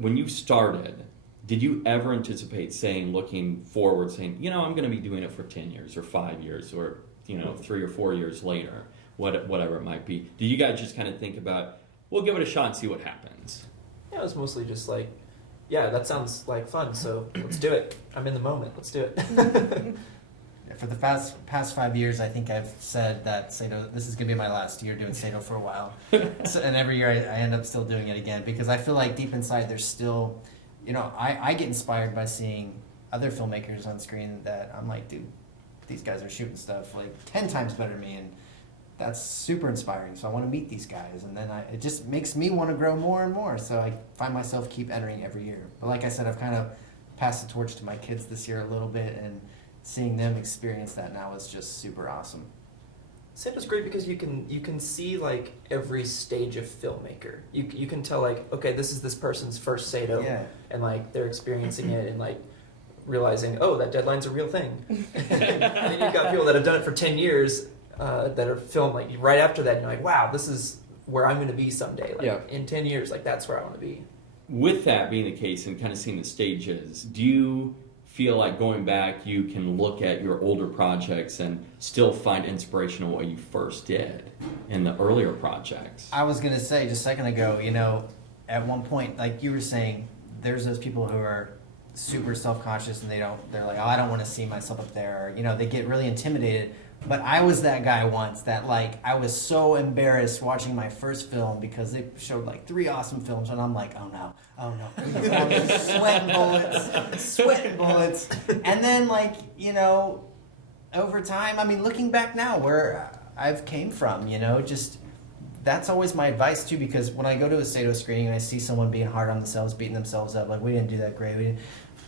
When you started, did you ever anticipate saying, looking forward, saying, I'm going to be doing it for 10 years or 5 years or, 3 or 4 years later, whatever it might be? Did you guys just kind of think about, we'll give it a shot and see what happens? Yeah, it was mostly just like, yeah, that sounds like fun, so let's do it. I'm in the moment, let's do it. For the past 5 years, I think I've said that SATO, this is going to be my last year doing SATO for a while. And every year I end up still doing it again because I feel like deep inside there's still, I get inspired by seeing other filmmakers on screen that I'm like, dude, these guys are shooting stuff like 10 times better than me, and that's super inspiring. So I want to meet these guys, and then it just makes me want to grow more and more. So I find myself keep entering every year. But like I said, I've kind of passed the torch to my kids this year a little bit, and seeing them experience that now is just super awesome. SATO's great because you can see like every stage of filmmaker. You can tell like, okay, this is this person's first SATO, Yeah. and like they're experiencing it and like realizing, oh, that deadline's a real thing. And then you've got people that have done it for 10 years that are filmed like right after that, and you're like, wow, this is where I'm going to be someday. Like in 10 years, like that's where I want to be. With that being the case and kind of seeing the stages, do you feel like going back you can look at your older projects and still find inspiration in what you first did in the earlier projects? I was going to say just a second ago, at one point, like you were saying, there's those people who are super self-conscious and they're like, oh, I don't want to see myself up there, or, they get really intimidated. But I was that guy once that like I was so embarrassed watching my first film because they showed like 3 awesome films, and I'm like, oh no. I was sweating bullets. And then like, over time, I mean, looking back now where I've came from, just that's always my advice too, because when I go to a SATO screening and I see someone being hard on themselves, beating themselves up, like we didn't do that great, we didn't,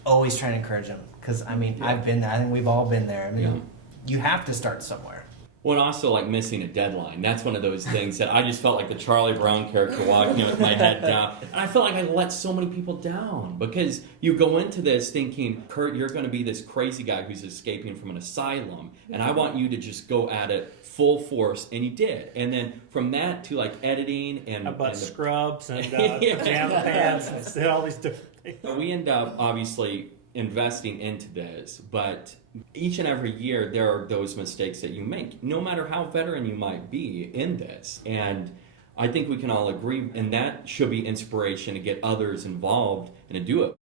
always try to encourage them. Because I mean, I've been there, I think we've all been there. I mean, you have to start somewhere. Well, and also like missing a deadline. That's one of those things that I just felt like the Charlie Brown character walking with my head down. And I felt like I let so many people down because you go into this thinking, Curt, you're going to be this crazy guy who's escaping from an asylum, and I want you to just go at it full force, and you did. And then from that to like editing and scrubs and pajama pants and all these different things. We end up obviously investing into this, but each and every year there are those mistakes that you make, no matter how veteran you might be in this. And I think we can all agree, and that should be inspiration to get others involved and to do it.